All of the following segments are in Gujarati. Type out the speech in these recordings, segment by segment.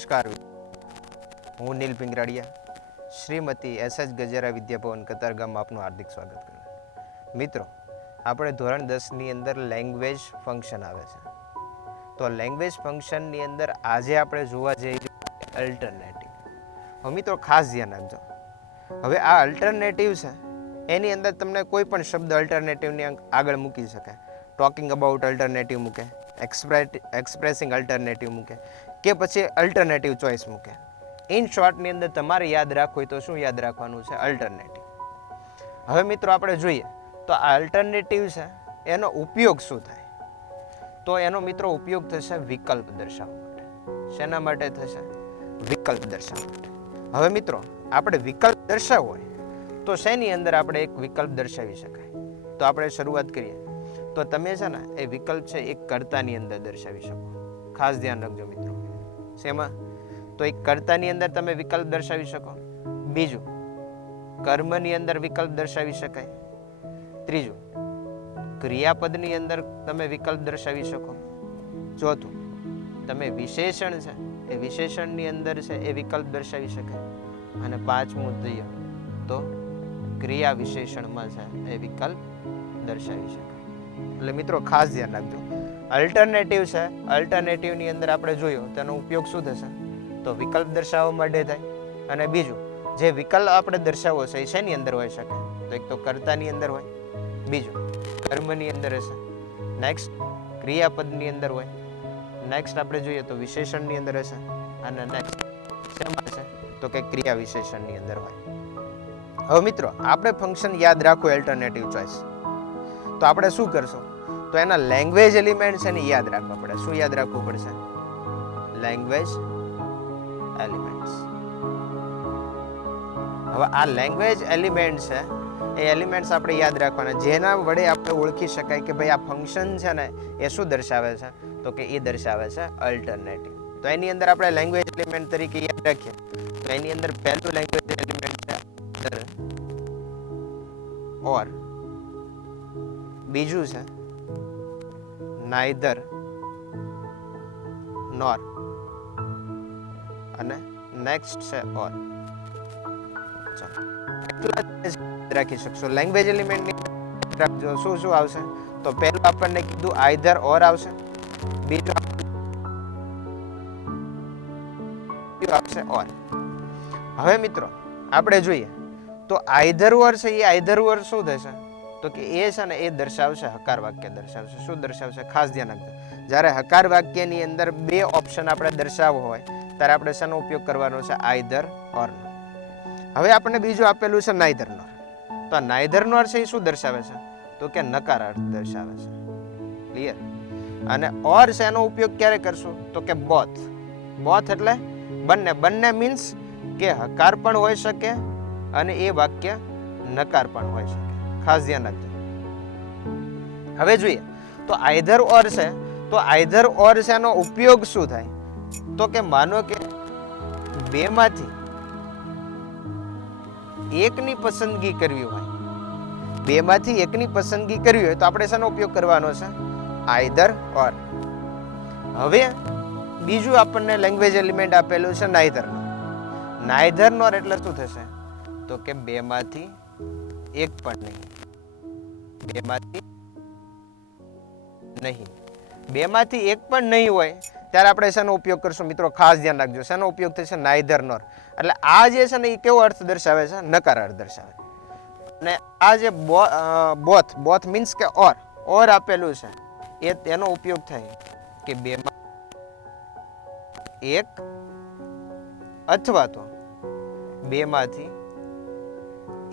નમસ્કાર, હું નીલ પિંગરાડિયા, શ્રીમતી એસ.એચ. ગજેરા વિદ્યાભવન કતારગામમાં આપનું હાર્દિક સ્વાગત કરું. મિત્રો, આપણે ધોરણ 10ની અંદર લેંગ્વેજ ફંક્શન આવે છે. તો લેંગ્વેજ ફંક્શનની અંદર આજે આપણે જોવા જઈ રહ્યા અલ્ટરનેટિવ. હવે મિત્રો ખાસ ધ્યાન રાખજો. હવે આ અલ્ટરનેટિવ છે એની અંદર તમને કોઈ પણ શબ્દ અલ્ટરનેટિવની આગળ મૂકી શકાય. ટોકિંગ અબાઉટ અલ્ટરનેટિવ મૂકે, એક્સપ્રેસિંગ અલ્ટરનેટિવ મૂકે, કે પછી અલ્ટરનેટિવ ચોઇસ મૂકે. ઇન શોર્ટની અંદર તમારે યાદ રાખવું હોય તો શું યાદ રાખવાનું છે? અલ્ટરનેટિવ. હવે મિત્રો આપણે જોઈએ તો આ અલ્ટરનેટિવ છે એનો ઉપયોગ શું થાય? તો એનો મિત્રો ઉપયોગ થશે વિકલ્પ દર્શાવવા માટે. શેના માટે થશે? વિકલ્પ દર્શાવવા માટે. હવે મિત્રો આપણે વિકલ્પ દર્શાવવો હોય તો શેની અંદર આપણે એક વિકલ્પ દર્શાવી શકાય? તો આપણે શરૂઆત કરીએ તો તમે છે ને એ વિકલ્પ છે એક કર્તાની અંદર દર્શાવી શકો. ખાસ ધ્યાન રાખજો મિત્રો. શેમાં? તો એક કર્તાની અંદર તમે વિકલ્પ દર્શાવી શકો. બીજું, કર્મની અંદર વિકલ્પ દર્શાવી શકાય. ત્રીજું, ક્રિયાપદની અંદર તમે વિકલ્પ દર્શાવી શકો. ચોથું, તમે વિશેષણ છે એ વિશેષણની અંદર છે એ વિકલ્પ દર્શાવી શકાય. અને પાંચમું જોઈએ તો ક્રિયા વિશેષણમાં છે એ વિકલ્પ દર્શાવી શકાય. એટલે મિત્રો ખાસ ધ્યાન રાખજો. અલ્ટરનેટિવ છે, અલ્ટરનેટિવની અંદર આપણે જોયો તેનો ઉપયોગ શું થશે? તો વિકલ્પ દર્શાવવા માટે થાય. અને બીજું, જે વિકલ્પ આપણે દર્શાવવો છે એ શેની અંદર હોઈ શકે? તો એક તો કર્તાની અંદર હોય, બીજું કર્મની અંદર હશે, નેક્સ્ટ ક્રિયાપદની અંદર હોય, નેક્સ્ટ આપણે જોઈએ તો વિશેષણની અંદર હશે, અને નેક્સ્ટ શેમાં હશે? તો કે ક્રિયા વિશેષણની અંદર હોય. હવે મિત્રો આપણે ફંક્શન યાદ રાખવું અલ્ટરનેટિવ ચોઇસ. તો આપણે શું કરશું? તો એના લેંગ્વેજ એલિમેન્ટ છે ને યાદ રાખવા પડે. શું યાદ રાખવું પડશે? Language elements. હવે આ લેંગ્વેજ એલિમેન્ટ છે એ એલિમેન્ટ્સ આપણે યાદ રાખવાના, જેના વડે આપણે ઓળખી શકાય કે ભાઈ આ ફંક્શન છે ને એ શું દર્શાવે છે? તો કે એ દર્શાવે છે અલ્ટરનેટિવ. તો એની અંદર આપણે લેંગ્વેજ એલિમેન્ટ તરીકે યાદ રાખીએ તો એની અંદર પહેલું લેંગ્વેજ એલિમેન્ટ છે અધર ઓર, બીજું છે નાઇધર નોર, અને નેક્સ્ટ છે ઓર. ચાલો એટલા રાખી શકશો. લેંગ્વેજ એલિમેન્ટની રાખજો. શું શું આવશે? તો પહેલું આપણને કીધું આઈધર ઓર આવશે, બીજું આવશે ઓર. હવે મિત્રો આપણે જોઈએ તો આઈધર ઓર છે એ આઈધર ઓર શું થશે? તો કે એ છે ને એ દર્શાવશે હકાર વાક્ય દર્શાવશે. શું દર્શાવશે? ખાસ ધ્યાન રાખજો. જ્યારે હકાર વાક્યની અંદર બે ઓપ્શન આપણે દર્શાવવો હોય ત્યારે આપણે શેનો ઉપયોગ કરવાનો છે? આઈધર ઓર. હવે આપણને બીજું આપેલું છે નાઇધર નોર. તો આ નાઇધર નોર છે એ શું દર્શાવે છે? તો કે નકાર અર્થ દર્શાવે છે. ક્લિયર? અને ઓર છે એનો ઉપયોગ ક્યારે કરશું? તો કે બોથ. બોથ એટલે બંને. બંને મીન્સ કે હકાર પણ હોઈ શકે અને એ વાક્ય નકાર પણ હોઈ શકે. ખાસ ધ્યાન રાખજો. હવે જોઈએ તો આઈધર ઓર છે. તો આઈધર ઓર છે એનો ઉપયોગ શું થાય? તો કે માનો કે બેમાંથી એકની પસંદગી કરવી હોય, બેમાંથી એકની પસંદગી કરવી હોય તો આપણે શેનો ઉપયોગ કરવાનો છે? આઈધર ઓર. હવે બીજું આપણને લેંગ્વેજ એલિમેન્ટ આપેલું છે નાઇધર નોર. નાઇધર નોર એટલે શું થશે? તો કે બેમાંથી એક પણ નહીં. બેમાંથી નહીં. બેમાંથી એક પણ નહીં હોય ત્યારે આપણે શેનો ઉપયોગ કરશું? મિત્રો ખાસ ધ્યાન રાખજો. શેનો ઉપયોગ થશે? નાઇધર નોર. એટલે આ જે છે ને એ કેવો અર્થ દર્શાવે છે? નકાર અર્થ દર્શાવે. અને આ જે બોથ, બોથ મીન્સ કે ઓર આપેલું છે એ તેનો ઉપયોગ થાય કે બેમાં એક અથવા તો બેમાંથી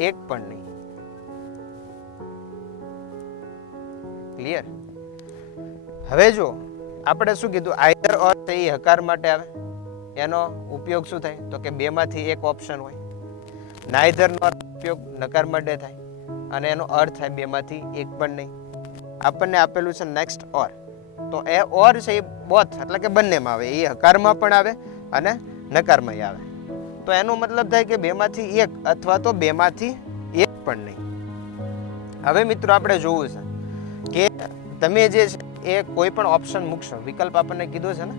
એક પણ નહીં. ક્લિયર? હવે જો આપણે શું કીધું? આઈધર ઓર એ હકાર માટે આવે. એનો ઉપયોગ શું થાય? તો કે બેમાંથી એક ઓપ્શન હોય. નાઇધર નો ઉપયોગ નકાર માટે થાય અને એનો અર્થ થાય બેમાંથી એક પણ નહીં. આપણને આપેલું છે નેક્સ્ટ ઓર. તો એ ઓર છે એ બોથ એટલે કે બંનેમાં આવે. એ હકારમાં પણ આવે અને નકારમાં આવે. તો એનો મતલબ થાય કે બેમાંથી એક અથવા તો બેમાંથી એક પણ નહીં. હવે મિત્રો આપણે જોવું છે કે તમે જે છે એ કોઈ પણ ઓપ્શન મૂકશો. વિકલ્પ આપણને કીધો છે ને,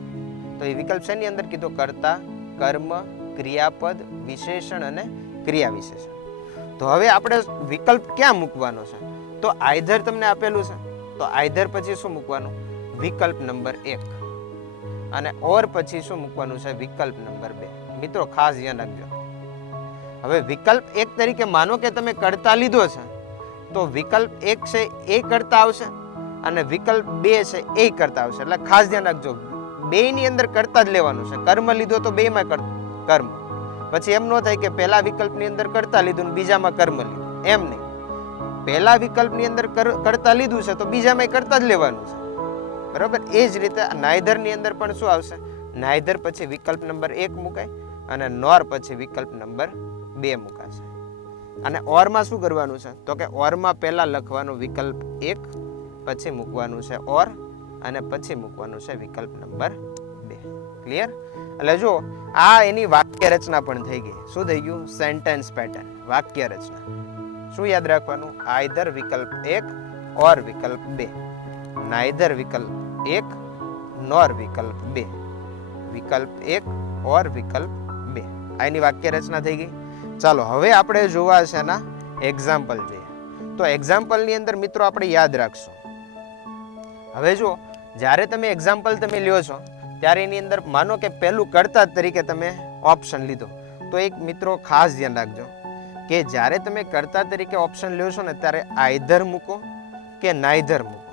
તો એ વિકલ્પ શેની અંદર કીધું? કર્તા, કર્મ, ક્રિયાપદ, વિશેષણ અને ક્રિયા વિશેષણ. તો હવે આપણે વિકલ્પ ક્યાં મૂકવાનો છે? તો આઈધર તમને આપેલું છે, તો આઈધર પછી શું મૂકવાનું? વિકલ્પ નંબર 1. અને ઓર પછી શું મૂકવાનું છે? વિકલ્પ નંબર 2. મિત્રો ખાસ ધ્યાન રાખજો. હવે વિકલ્પ 1 તરીકે માનો કે તમે કર્તા લીધો છે, તો વિકલ્પ 1 છે એ કર્તા આવશે અને વિકલ્પ 2 છે એ કર્તા આવશે. એટલે ખાસ ધ્યાન રાખજો, બે ની અંદર કર્તા જ લેવાનું છે. કર્મ લીધો તો બે માં કર્મ. પછી એમ ન થાય કે પહેલા વિકલ્પની અંદર કર્તા લીધું ને બીજામાં કર્મ લીધું, એમ નહીં. પહેલા વિકલ્પની અંદર કર્તા લીધું છે તો બીજામાં કર્તા જ લેવાનું છે, બરાબર. એ જ રીતે નાઈધર ની અંદર પણ શું આવશે? નાઈધર પછી વિકલ્પ નંબર 1 મુકાય અને નોર પછી વિકલ્પ નંબર 2 મુકાશે. અને ઓરમાં શું કરવાનું છે? તો કે ઓરમાં પહેલા લખવાનું વિકલ્પ 1, પછી મૂકવાનું છે ઓર અને પછી મૂકવાનું છે વિકલ્પ નંબર 2. ક્લિયર? એટલે જો આ એની વાક્ય રચના પણ થઈ ગઈ. શું થઈ ગયું? સેન્ટેન્સ પેટર્ન, વાક્ય રચના. શું યાદ રાખવાનું? આઈધર વિકલ્પ 1 ઓર વિકલ્પ 2, નાઈધર વિકલ્પ 1 નોર વિકલ્પ 2, વિકલ્પ 1 ઓર વિકલ્પ 2. આ એની વાક્ય રચના થઈ ગઈ. ચાલો હવે આપણે જોવા છે ના એક્ઝામ્પલ જોઈએ. તો એક્ઝામ્પલની અંદર મિત્રો આપણે યાદ રાખશું. હવે જો જ્યારે તમે એક્ઝામ્પલ તમે લ્યો છો ત્યારે એની અંદર માનો કે પહેલું કર્તા તરીકે તમે ઓપ્શન લીધો, તો એક મિત્રો ખાસ ધ્યાન રાખજો કે જ્યારે તમે કર્તા તરીકે ઓપ્શન લ્યો છો ને ત્યારે આઈધર મૂકો કે નાઈધર મૂકો,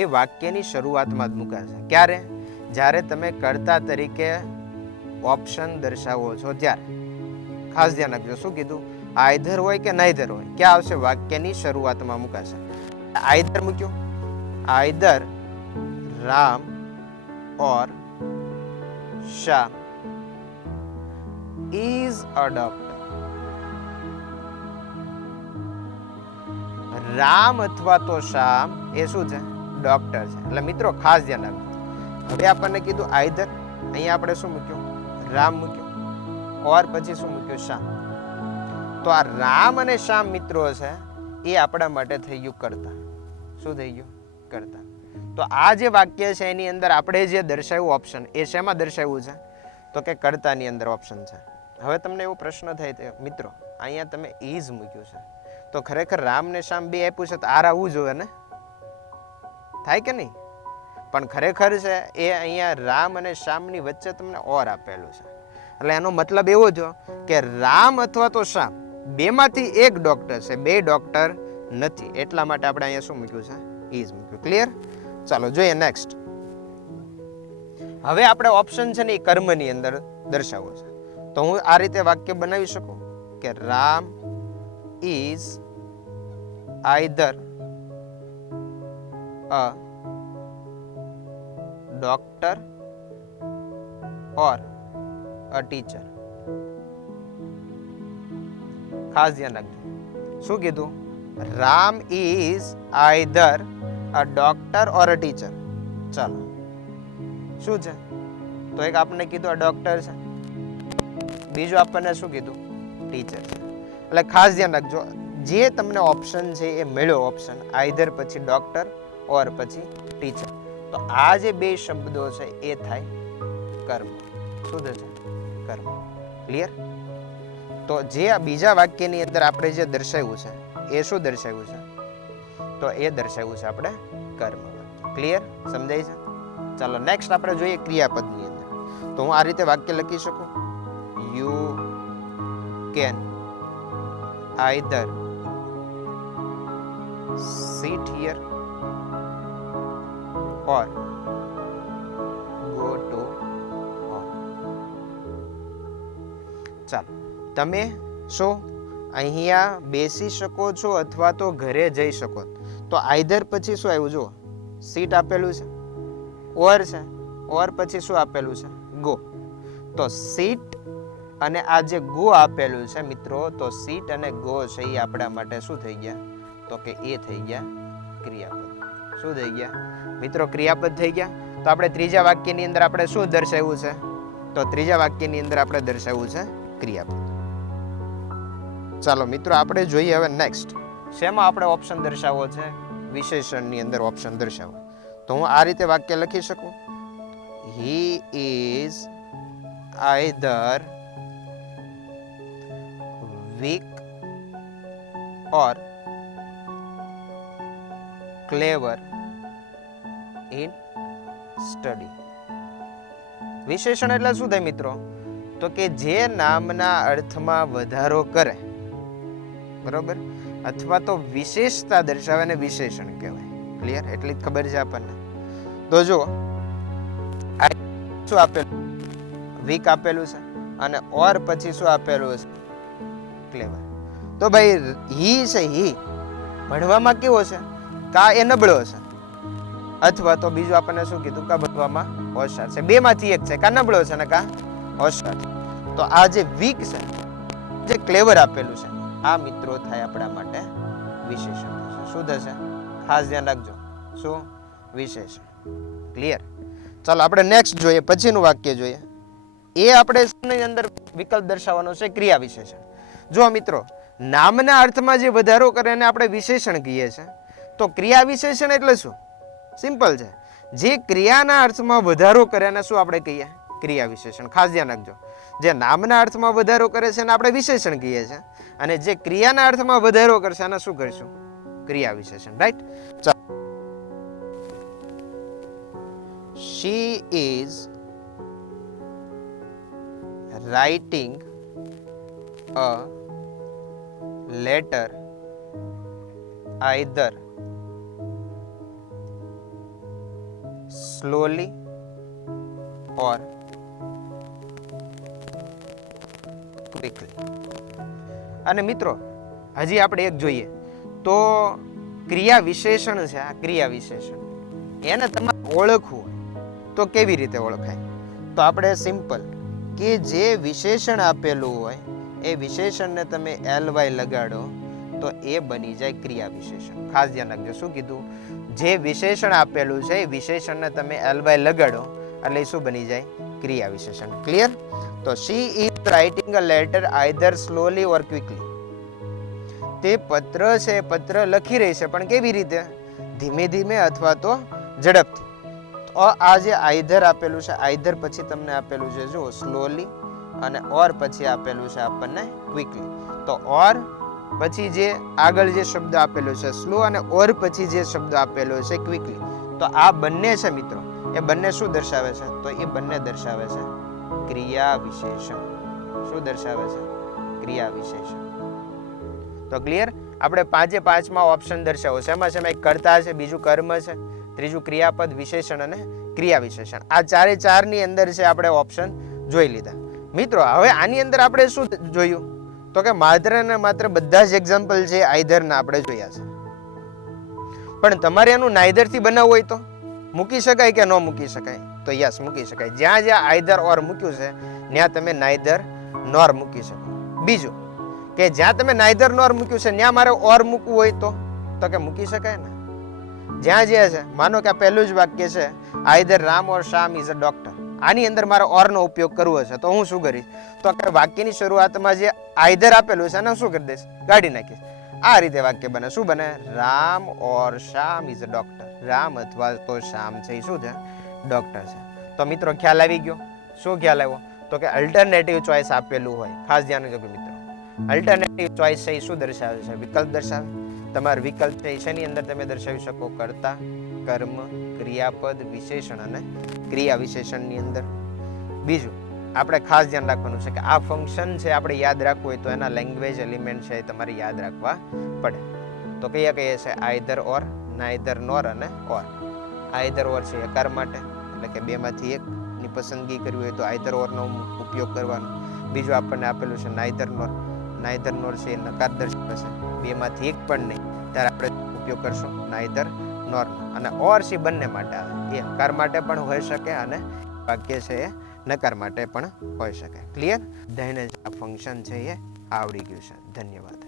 એ વાક્યની શરૂઆતમાં જ મુકાશે. ક્યારે? જ્યારે તમે કર્તા તરીકે ઓપ્શન દર્શાવો છો ત્યારે. ખાસ ધ્યાન રાખજો. શું કીધું? આઈધર હોય કે નાઈધર હોય, ક્યાં આવશે? વાક્યની શરૂઆતમાં મુકાશે. આઈધર મૂક્યો, either Ram or Sham is a doctor. Ram અથવા તો શ્યામ એ શું છે? ડોક્ટર છે. એટલે મિત્રો ખાસ ધ્યાન રાખજો. હવે આપણને કીધું આઈધર, અહીંયા આપણે શું મૂક્યું? રામ મૂક્યું, ઓર પછી શું મૂક્યું? શ્યામ. તો આ રામ અને શ્યામ મિત્રો છે એ આપણા માટે થઈ ગયું કર્તા. શું થઈ ગયું? કર્તા. તો આ જે વાક્ય છે એની અંદર આપણે જે દર્શાવ્યું ઓપ્શન, એ શેમાં દર્શાવ્યું છે? તો કે કર્તાની અંદર ઓપ્શન છે. હવે તમને એવો પ્રશ્ન થાય કે મિત્રો અહીંયા તમે ઇઝ મૂક્યું છે, તો ખરેખર રામ ને શ્યામ બે આપ્યું છે તો આર આવવું જોઈએ ને? થાય કે નહીં? પણ ખરેખર છે એ અહીંયા રામ અને શ્યામની વચ્ચે તમને ઓર આપેલું છે. એટલે એનો મતલબ એવો થયો કે રામ અથવા તો શ્યામ બેમાંથી એક ડોક્ટર છે, બે ડોક્ટર નથી. એટલા માટે આપણે અહીંયા શું મૂક્યું છે? ઇઝ મૂક્યું. ક્લિયર? ચાલો જોઈએ નેક્સ્ટ. હવે આપણે ઓપ્શન છે ને એ કર્મની અંદર દર્શાવવો છે. તો હું આ રીતે વાક્ય બનાવી શકું કે Ram is either a doctor or a teacher. ખાસ ધ્યાન રાખજો. શું કીધું? Ram is either a doctor or a teacher. ચાલો શું છે? તો એક આપણને કીધું આ ડોક્ટર છે, બીજું આપણને શું કીધું? ટીચર છે. એટલે ખાસ ધ્યાન રાખજો, જે તમને ઓપ્શન છે એ મળ્યો ઓપ્શન આઈધર પછી ડોક્ટર ઓર પછી ટીચર, તો આ જે બે શબ્દો છે એ થાય કર્મ. શું થશે? કર્મ. ક્લિયર? તો જે આ બીજા વાક્યની અંદર આપણે જે દર્શાવ્યું છે એ શું દર્શાવ્યું છે? તો એ દર્શાવ્યું છે આપણે કર્મ. ક્લિયર? સમજાય છે? ચાલો નેક્સ્ટ આપણે જોઈએ ક્રિયાપદની અંદર. તો હું આ રીતે વાક્ય લખી શકું, you can either sit here or go to home. ચાલો તમે શું અહીંયા બેસી શકો છો અથવા તો ઘરે જઈ શકો. તો આઈધર પછી શું આવ્યું? જુઓ, સીટ આપેલું છે, ઓર છે, ઓર પછી શું આપેલું છે? ગો. તો સીટ અને આ જે ગો આપેલું છે મિત્રો, તો સીટ અને ગો છે એ આપણા માટે શું થઈ ગયા? તો કે એ થઈ ગયા ક્રિયાપદ. શું થઈ ગયા મિત્રો? ક્રિયાપદ થઈ ગયા. તો આપણે ત્રીજા વાક્યની અંદર આપણે શું દર્શાવ્યું છે? તો ત્રીજા વાક્યની અંદર આપણે દર્શાવ્યું છે ક્રિયાપદ. ચાલો મિત્રો આપણે જોઈએ હવે નેક્સ્ટ. શેમાં આપણે ઓપ્શન દર્શાવવો છે? વિશેષણની અંદર ઓપ્શન દર્શાવો. તો હું આ રીતે વાક્ય લખી શકું, he is either weak or clever in study. વિશેષણ એટલે શું થાય મિત્રો? તો કે જે નામના અર્થમાં વધારો કરે, બરોબર, અથવા તો વિશેષતા દર્શાવે ને વિશેષણ કહેવાય. ક્લિયર? એટલી જ ખબર છે આપણને. તો જો શું આપેલું? વીક આપેલું છે અને ઓર પછી શું આપેલું છે? ક્લેવર. તો ભાઈ હી છે, હી ભણવામાં કેવો છે? કા એ નબળો છે, અથવા તો બીજું આપણને શું કીધું? કા ભણવામાં હોશિયાર છે. બે માંથી એક છે, કા નબળો છે ને કા હોશિયાર. તો આ જે વીક છે, જે ક્લેવર આપેલું છે, આ મિત્રો થાય આપણા માટે વિશેષણ થશે. શું થશે? ખાસ ધ્યાન રાખજો. શું? વિશેષણ. ક્લિયર? ચાલો આપણે નેક્સ્ટ જોઈએ, પછીનું વાક્ય જોઈએ. એ આપણે શેની અંદર વિકલ્પ દર્શાવવાનો છે? ક્રિયા વિશેષણ. જો મિત્રો, નામના અર્થમાં જે વધારો કરે એને આપણે વિશેષણ કહીએ છીએ. તો ક્રિયા વિશેષણ એટલે શું? સિમ્પલ છે. જે ક્રિયાના અર્થમાં વધારો કરે એને શું આપણે કહીએ? ક્રિયા વિશેષણ. ખાસ ધ્યાન રાખજો. જે નામના અર્થમાં વધારો કરે છે એને આપણે વિશેષણ કહીએ છીએ, અને જે ક્રિયાના અર્થમાં વધારો કરશે એને શું કરીશું? ક્રિયા વિશેષણ. Right? She is writing a letter either slowly or quickly. અને મિત્રો હજી આપણે એક જોઈએ તો ક્રિયા વિશેષણ છે. આ ક્રિયા વિશેષણ એને તમારે ઓળખવું હોય તો કેવી રીતે ઓળખાય? તો આપણે સિમ્પલ કે જે વિશેષણ આપેલું હોય એ વિશેષણને તમે ly લગાડો તો એ બની જાય ક્રિયા વિશેષણ. ખાસ ધ્યાન રાખજો. શું કીધું? જે વિશેષણ આપેલું છે એ વિશેષણને તમે ly લગાડો એટલે શું બની જાય? ક્રિયા વિશેષણ. ક્લિયર? તો she is writing a letter either slowly or quickly. તે પત્ર છે, પત્ર લખી રહી છે, પણ કેવી રીતે? ધીમે ધીમે અથવા તો ઝડપથી. તો આ જે આઈધર આપેલું છે, આઈધર પછી તમને આપેલું છે જો સ્લોલી, અને ઓર પછી આપેલું છે આપણને ક્વિકલી. તો ઓર પછી જે આગળ જે શબ્દ આપેલો છે સ્લો, અને ઓર પછી જે શબ્દ આપેલો છે ક્વિકલી. તો આ બંને છે મિત્રો, એ બંને શું દર્શાવે છે? તો એ બંને દર્શાવે છે ક્રિયા વિશેષણ. શું દર્શાવે છે? ક્રિયા વિશેષણ. તો ક્લિયર? આપણે 5 એ 5માં ઓપ્શન દર્શાવો છે. એમાં એક કર્તા છે, બીજું કર્મ છે, ત્રીજું ક્રિયાપદ વિશેષણ અને ક્રિયા વિશેષણ. આ 4 એ 4 ની અંદર છે આપણે ઓપ્શન જોઈ લીધા. મિત્રો હવે આની અંદર આપણે શું જોયું? તો કે માત્ર ને માત્ર બધા જ એક્ઝામ્પલ છે આઈધર ના આપણે જોયા છે. પણ તમારે એનું નાઈધર થી બનાવવું હોય તો મૂકી શકાય કે ન મૂકી શકાય? તો યસ, મૂકી શકાય. જ્યાં જ્યાં આઈધર ઓર મૂક્યું છે ત્યાં તમે નાઈધર નોર મૂકી શકો. બીજું કે જ્યાં તમે નાઈધર નોર મૂક્યું છે ત્યાં મારે ઓર મૂકવું હોય તો કે મૂકી શકાય ને. જ્યાં જે છે, માનો કે આ પહેલું જ વાક્ય છે either Ram or Shyam is a doctor, આની અંદર મારે ઓર નો ઉપયોગ કરવો છે તો હું શું કરીશ? તો કે વાક્યની શરૂઆતમાં જે આઈધર આપેલું છે એને શું કરી દઈશ? કાઢી નાખીશ. આ રીતે વાક્ય બને. શું બને? રામ ઓર શ્યામ ઇઝ અ ડોક્ટર. રામ અથવા તો શ્યામ છે એ શું છે? ડોક્ટર છે. તો મિત્રો ખ્યાલ આવી ગયો. શું ખ્યાલ આવ્યો? તો કે અલ્ટરનેટિવ ચોઇસ આપેલું હોય, ખાસ ધ્યાન રાખજો મિત્રો. અલ્ટરનેટિવ ચોઇસ છે એ શું દર્શાવે છે? વિકલ્પ દર્શાવે. તમારો વિકલ્પ છે શેની અંદર તમે દર્શાવી શકો? કર્તા, કર્મ, ક્રિયાપદ, વિશેષણ અને ક્રિયા વિશેષણની અંદર. બીજું આપણે ખાસ ધ્યાન રાખવાનું છે કે આ ફંક્શન છે આપણે યાદ રાખવું હોય તો એના લેંગ્વેજ એલિમેન્ટ છે એ તમારે યાદ રાખવા પડે. તો કયા કહીએ છે? આઈધર ઓર, નાઈધર નોર અને ઓર. આઈધર ઓર છે યકાર માટે, એટલે કે બેમાંથી એકની પસંદગી કરવી હોય તો આઈધર ઓરનો ઉપયોગ કરવાનો. બીજું આપણને આપેલું છે નાઈધર નોર. નાઈધર નોર છે એ નકાર દર્શાવે છે, બેમાંથી એક પણ નહીં, ત્યારે આપણે ઉપયોગ કરશું નાઈધર નોરનો. અને ઓર છે બંને માટે આવે, એ હકાર માટે પણ હોઈ શકે અને વાક્ય છે એ નકાર માટે પણ હોઈ શકે. ક્લિયર? બધાને આ ફંક્શન છે એ આવડી ગયું છે. ધન્યવાદ.